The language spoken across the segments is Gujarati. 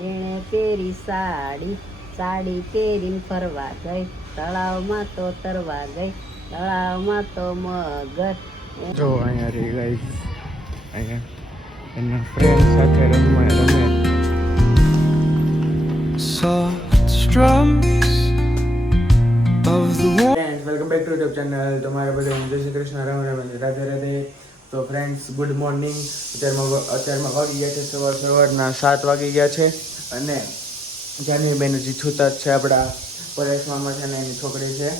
એણે પહેરી સાડી, સાડી પહેરીને ફરવા ગઈ, તળાવમાં તો તરવા ગઈ, તળાવમાં તો મગર. જો અહીંયા રહી ગઈ, અહીંયા એના ફ્રેન્ડ સાથે રમે. Soft strums of the friends, welcome back to YouTube channel. તમારા બધાને જય શ્રી કૃષ્ણ, રામ રામ, રાધે રાધે. તો ફ્રેન્ડ્સ, ગુડ મોર્નિંગ. અત્યારમાં વાગી ગયા છે સવારના 7 વાગી ગયા છે. અને જાનવી બેન હજી છૂતા જ છે. આપણા પરેશ મામા છે ને એની છોકરી છે.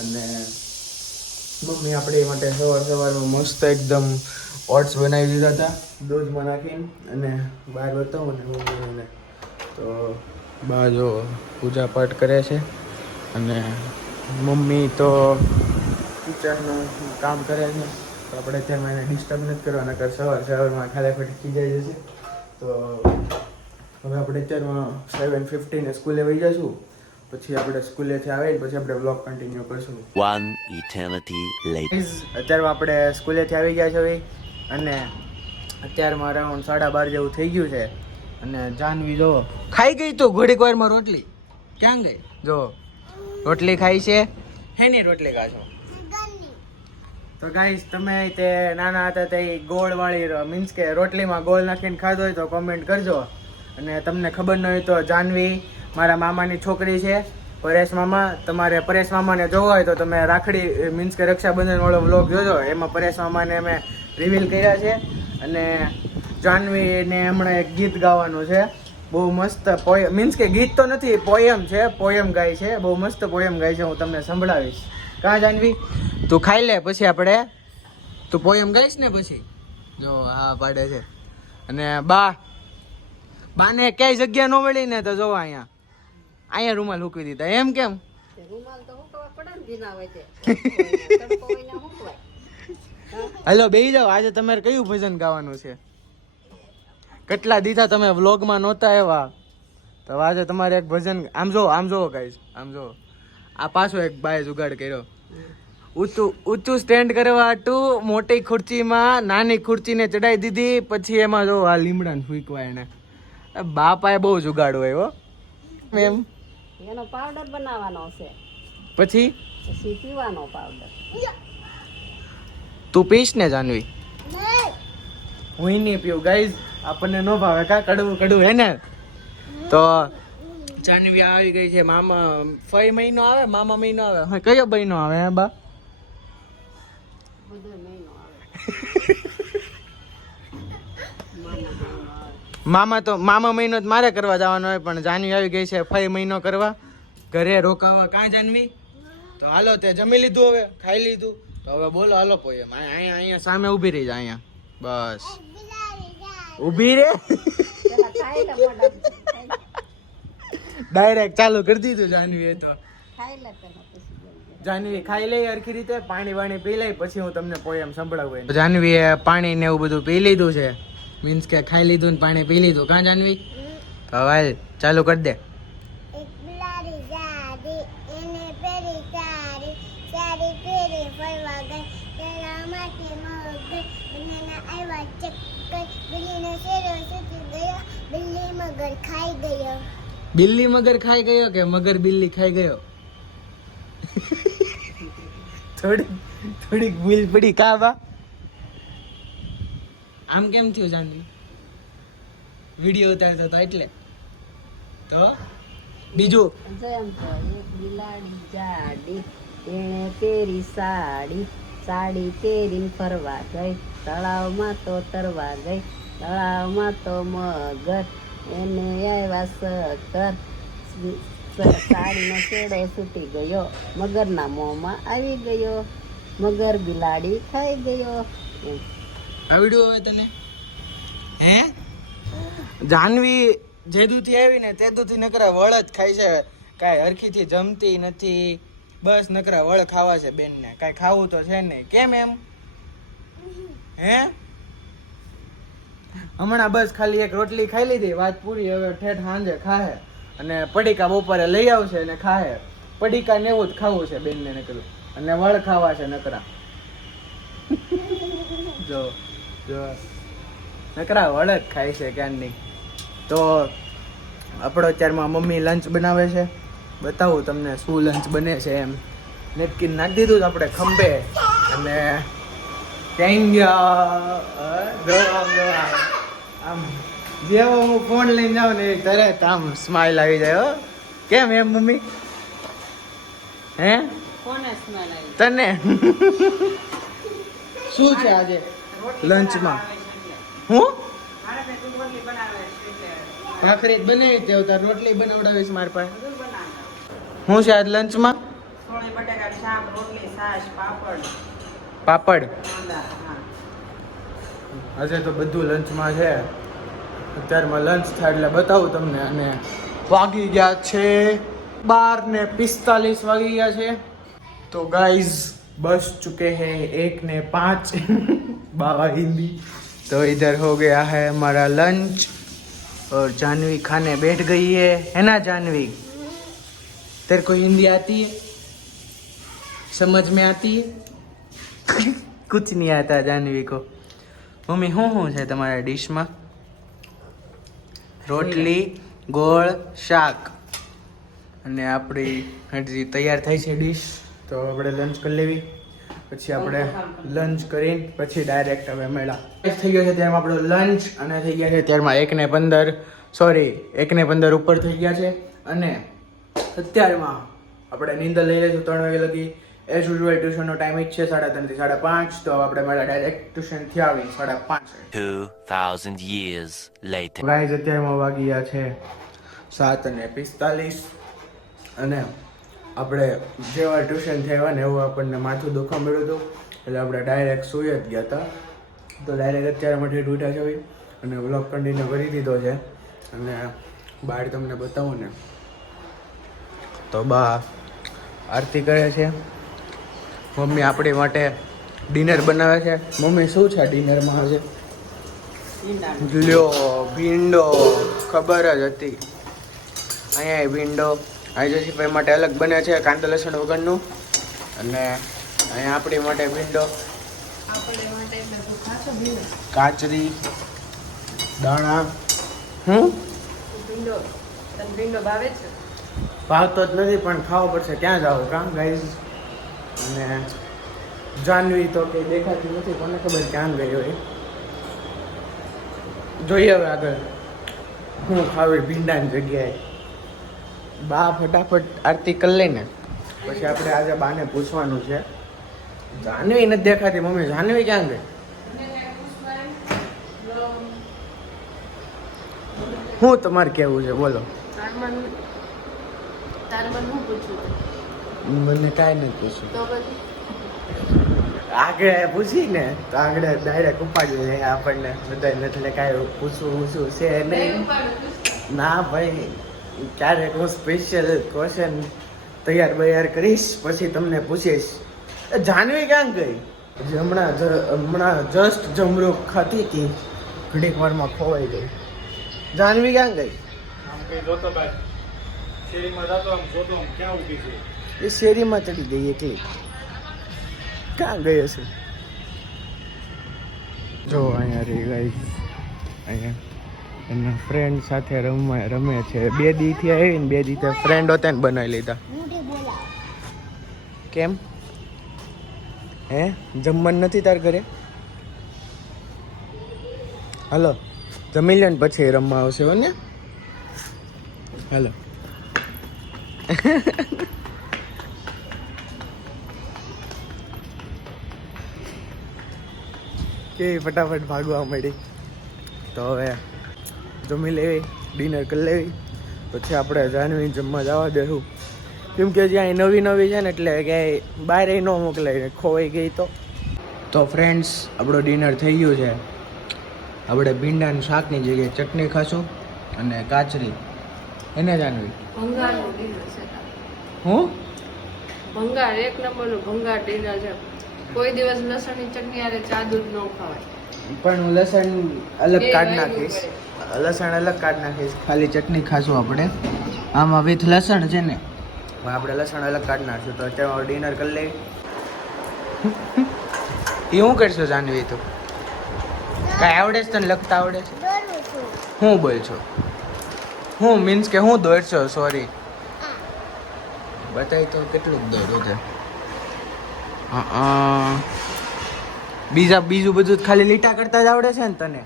અને મમ્મી આપણી માટે સવારમાં મસ્ત એકદમ ઓટ્સ બનાવી દીધા હતા દૂધમાં નાખીને. અને બહાર બતાવું ને મમ્મીને તો બા જો પૂજા પાઠ કરે છે. અને મમ્મી તો કિચનનું કામ કરે છે. તો આપણે અત્યારમાં એને ડિસ્ટર્બ નથી કરવાના, કર સવારમાં ખાલી ફટકી જાય જશે. તો હવે આપણે અત્યારમાં 7:15 સ્કૂલે વહી જઈશું. પછી આપણે સ્કૂલેથી આવીને પછી આપણે બ્લોગ કન્ટિન્યુ કરશું. One eternity later. અત્યારમાં આપણે સ્કૂલેથી આવી ગયા છે અને અત્યારમાં અરાઉન્ડ 12:30 જેવું થઈ ગયું છે. અને જાનવી જો ખાઈ ગઈ તો ઘડીક વારમાં રોટલી. ક્યાં ગઈ? જો રોટલી ખાઈ છે. હેની રોટલી ખાશો? તો ગાઈસ, તમે તે નાના હતા તે ગોળવાળી મીન્સ કે રોટલીમાં ગોળ નાખીને ખાધો હોય તો કોમેન્ટ કરજો. અને તમને ખબર ન હોય તો જાનવી મારા મામાની છોકરી છે, પરેશ મામા. તમારે પરેશ મામાને જોવા હોય તો તમે રાખડી મીન્સ કે રક્ષાબંધન વાળો વ્લોગ જોજો. એમાં પરેશ મામાને અમે રિવીલ કર્યા છે. અને જાનવીને હમણાં એક ગીત ગાવાનું છે, બહુ મસ્ત પોયમ. મીન્સ કે ગીત તો નથી, પોયમ છે, પોયમ ગાય છે, બહુ મસ્ત પોયમ ગાય છે. હું તમને સંભળાવીશ. કાં જાનવી? તું ખાઈ લે, પછી આપણે તું પોયમ ગાઈશ ને પછી. જો હા પાડે છે. અને બાને ક્યાંય જગ્યા ન મળી ને તો જો અહીંયા રૂમાલ મૂકી દીધા. એમ કેમ? રૂમાલ તો હુકવા પડે ને, ભીના હોય છે. તડકો હોય ને હુકવાય. હાલો બેહી જાઓ. આજે તમારે કયું ભજન ગાવાનું છે? કેટલા દીધા તમે વ્લોગમાં નહોતા એવા, તો આજે તમારે એક ભજન. આમ જો ગાઈસ, આમ જો. આ પાછો એક બાય જુગાડ કર્યો. ઊંચું સ્ટેન્ડ કરવા હાટું મોટી ખુરચીમાં નાની ખુરચીને ચડાઈ દીધી. પછી એમાં જો આ લીમડાને ફૂંકવા એને. બાપાએ બહુ જુગાડ હોય હો એમ. એનો પાવડર બનાવવાનો છે, પછી પીવાનો પાવડર. તું પીશ ને જાનવી? હું નહીં પીવું ગાઈઝ, આપણને ન ભાવે. કા કડવું હે ને? તો જાનવી આવી ગઈ છે. મામા 5 મહિનો આવે, મામા મહિનો આવે. હા, કયો મહિનો આવે હે બા? બધો મહિનો આવે. મામા મહિનો જ મારે કરવા જવાનો હોય, પણ જાનવી આવી ગઈ છે 5 મહિનો કરવા ઘરે રોકાવા. કાં જાનવી? તો હાલો, તે જમી લીધું, હવે ખાઈ લીધું, તો હવે બોલો હાલો પોયમ. અહીંયા સામે ઊભી રહી જાય. અહીંયા બસ ઊભી રે. પેલા ખાઈ લે મોઢા. ડાયરેક્ટ ચાલુ કરી દીધું જાનવીએ. તો ખાઈ લે પેલા, પછી બોલજે. જાનવી ખાઈ લઈ હરખી રીતે, પાણી પી લઈ, પછી હું તમને પોયમ સંભળાવું. જાનવીએ પાણી ને એવું બધું પી લીધું છે. મીન્સ કે ખાઈ લીધું ને પાણી પી લીધું. કાં જાનવી? તો હવે ચાલુ કરી દે. બિલ્લી મગર ખાઈ ગયો કે મગર બિલ્લી ખાઈ ગયો? થોડીક ભૂલ પડી કા બા? આમ કેમ થયું જાનવી? વિડીયો ઉતારતો તો એટલે. તો બીજું જેમ તો એક બિલાડી જાડી, એણે પહેરી સાડી, સાડી પહેરીને ફરવા ગઈ, તળાવમાં તો તરવા ગઈ, તળાવમાં તો મગર, એને આવ્યા સકર, સાડીનો છેડો છૂટી ગયો, મગરના મોંમાં આવી ગયો, મગર બિલાડી ખાઈ ગયો. આવડ્યું હવે તને? હે? જાનવી જેદુથી આવી ને તેદુથી નકરા વળ જ ખાય છે. કાંઈ હરખીથી જમતી નથી. બસ નકરા વળ ખાવા છે બેનને. કાંઈ ખાવું તો છે નહીં. કેમ એમ? હે? હમણાં બસ ખાલી એક રોટલી ખાઈ લીધી, વાત પૂરી. હવે ઠેઠ સાંજે ખાહે. અને પડીકા બપોરે લઈ આવશે અને ખાહે. પડીકા ને એવું જ ખાવું છે બેનને નકરું. અને વળ ખાવા છે નકરા. જો નકરા વળ જ ખાય છે ક્યાંની. તો આપણો અત્યારમાં મમ્મી લંચ બનાવે છે. બતાવું તમને શું લંચ બને છે એમ. નેપકિન નાખી દીધું આપણે ખંભે અને આમ જેવો હું ફોન લઈને જાઉં ને તરત આમ સ્માઈલ આવી જાય. હો કેમ એમ મમ્મી? હે તને શું છે આજે લંચમાં? હું ભાખરી જ બનાવી દેવ તાર રોટલી બનાવડાવીશ મારી પાસે. શું છે આજ લંચમાં? પાપડ. આજે તો બધું લંચમાં છે. અત્યારમાં લંચ થાય એટલે બતાવું તમને. અને વાગી ગયા છે 12:45 વાગી ગયા છે. તો गाइस बस चुके हैं 1:05 बाबा हिंदी. तो इधर हो गया है हमारा लंच और जानवी खाने बैठ गई है ना जानवी? तेरे को हिंदी आती है? समझ में आती है? कुछ नहीं आता जानवी को. मम्मी શું છે તમારા ડીશમાં? રોટલી, ગોળ, શાક અને આપણી હજી તૈયાર થઈ છે ડીશ. તો આપણે લંચ કરી લેવી, પછી આપણે લંચ કરીને પછી ડાયરેક્ટ હવે મેળા. થઈ ગયો છે ત્યારમાં આપણો લંચ અને થઈ ગયા છે ત્યારમાં 1:15 સોરી 1:15 ઉપર થઈ ગયા છે. અને અત્યારમાં આપણે નીંદર લઈ લઈશું 3 વાગે લગી. એઝ યુઝ્યુઅલ ટ્યુશનનો ટાઈમ જ છે 3:30 થી 5:30. તો આપણે મેળા ડાયરેક્ટ ટ્યુશનથી આવી 5:30. 2000 years later. ગાઈઝ અત્યારમાં વાગી ગયા છે 7:45 અને આપણે જેવા ટ્યુશન થયા ને એવું આપણને માથું દુખવા મળ્યું હતું એટલે આપણે ડાયરેક્ટ સૂઈ જ ગયા હતા. તો ડાયરેક્ટ અત્યારે મઠે ઉઠ્યા છે અને વ્લોગ કન્ટિન્યુ કરી દીધો છે. અને બહાર તમને બતાવું ને તો બા આરતી કરે છે. મમ્મી આપણી માટે ડિનર બનાવે છે. મમ્મી શું છે ડિનરમાં આજે? લ્યો ભીંડો. ખબર જ હતી. અહીંયા ભીંડો આજસીભાઈ માટે અલગ બને છે કાંદા લસણ વગરનું. અને અહીંયા આપણી માટે ભીંડો, કાચરી, દાણા. ભાવતો જ નથી પણ ખાવો પડશે. ક્યાં જાવ કામ ગાઈઝ? અને જાનવી તો કંઈ દેખાતી નથી, કોને ખબર ક્યાં ગઈ હોય. જોઈએ હવે આગળ હું ખાવી ભીંડાની જગ્યાએ. બા ફટાફટ આરતી કરી લઈને પછી આપણે આજે બાને પૂછવાનું છે. જાનવી નથી દેખાતી. મમ્મી જાનવી ક્યાં ગઈ? શું તમારે કેવું છે બોલો? મને કાંઈ નથી પૂછ્યું. આગળ પૂછીને તો આગળ ડાયરેક્ટ ઉપાડ્યું છે આપણને બધા. એટલે કાંઈ પૂછવું છે નહીં. ના ભાઈ, ક્યારેક હું સ્પેશિયલ ક્વેશ્ચન તૈયાર કરીશ પછી તમને પૂછીશ. જાનવી ક્યાં ગઈ? હમણાં જસ્ટ જમરૂક ખાતી હતી, ઘડીક વારમાં ખોવાઈ ગઈ. જાનવી ક્યાં ગઈ? એ શેરીમાં ચડી ગઈ એકલી. ક્યાં ગઈ હશે? જો અહીંયા રહી ગઈ. અહીંયા એના ફ્રેન્ડ સાથે રમે છે. 2 દીથી આવીને 2 દીથી ફ્રેન્ડ હતા ને બનાવી લીધા. કેમ હે જમવાનું નથી તાર ઘરે? હલો જમી લે ને પછી રમવા આવશે હો ને. હલો કેવી ફટાફટ ભાગવા મળી. તો હવે જમી લેવી, ડિનર કરી લેવી, પછી આપણે જાનવી જમવા જવા દેવું. કેમ કે જ્યાં નવી છે ને એટલે ક્યાંય બહાર ન મોકલાય, ખોવાઈ ગઈ તો ફ્રેન્ડ્સ આપણો ડિનર થઈ ગયું છે. આપણે ભીંડાનું શાકની જગ્યાએ ચટણી ખાશું અને કાચરી. એને જાનવી હું ભંગાર 1 નંબરનું ભંગાર ડિનર છે. કોઈ દિવસ લસણની ચટણી આરે ચા દૂધ ન ખવાય. પણ હું લસણ અલગ કાઢ નાખીશ. ખાલી ચટણી ખાશું આપણે. આમાં વિથ લસણ છે ને, આપણે લસણ અલગ કાઢ નાખશું. તો અત્યારે ડિનર કરી લઈ. એ શું કરશો જાનવી? તું કાંઈ આવડે છે? તને લખતા આવડે છે? હું બોલ છો? હું મીન્સ કે હું દોડશો સોરી બતાય તો કેટલું દોડું છે બીજું બધું જ ખાલી લીટા કરતા જ આવડે છે ને તને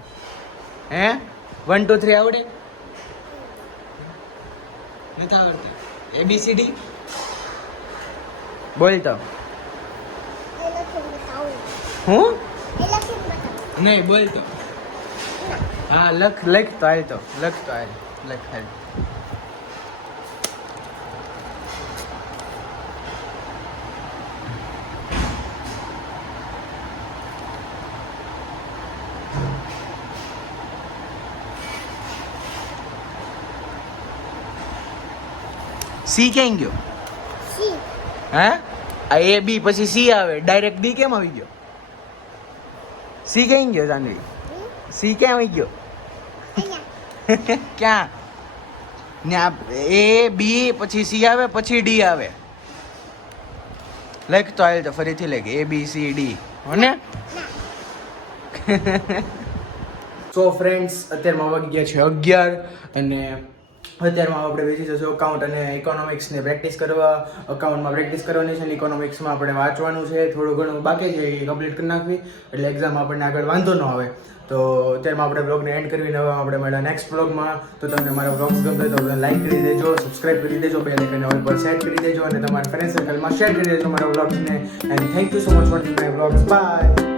હે 1 2 3 આવડે નથી આવડતું ABCD બોલ તો હું નહીં બોલ તો હા લખ તો હાલ તો લખ હાલ સી ક્યાં ગયો હે આ A B પછી C આવે ડાયરેક્ટ D કેમ આવી ગયો સી ક્યાં ગયો જાનવી સી ક્યાં આવી ગયો ક્યાં ને આ A B પછી C આવે પછી D આવે લખ તો હાલ તો ફરીથી લખ ABCD હો ને સો ફ્રેન્ડ્સ અત્યારમાં વાગી ગયા છે 11 અને અત્યારમાં આપણે બેસી જશું અકાઉન્ટ અને ઇકોનોમિક્સને પ્રેક્ટિસ કરવા અકાઉન્ટમાં પ્રેક્ટિસ કરવાની છે અને ઇકોનોમિક્સમાં આપણે વાંચવાનું છે થોડું ઘણું બાકી છે એ કમ્પ્લીટ કરી નાખવી એટલે એક્ઝામ આપણને આગળ વાંધો ન આવે તો અત્યારમાં આપણે બ્લોગને એન્ડ કરવીને હવે આપણે મળ્યા નેક્સ્ટ બ્લોગમાં તો તમને મારા બ્લોગ્સ ગમે તો લાઈક કરી દેજો સબસ્ક્રાઇબ કરી દેજો બેલ આઇકન ઓલ પર સેટ કરી દેજો અને તમારા ફ્રેન્ડ સર્કલમાં શેર કરી દેજો મારા બ્લોગ્સને and thank you so much for my blogs by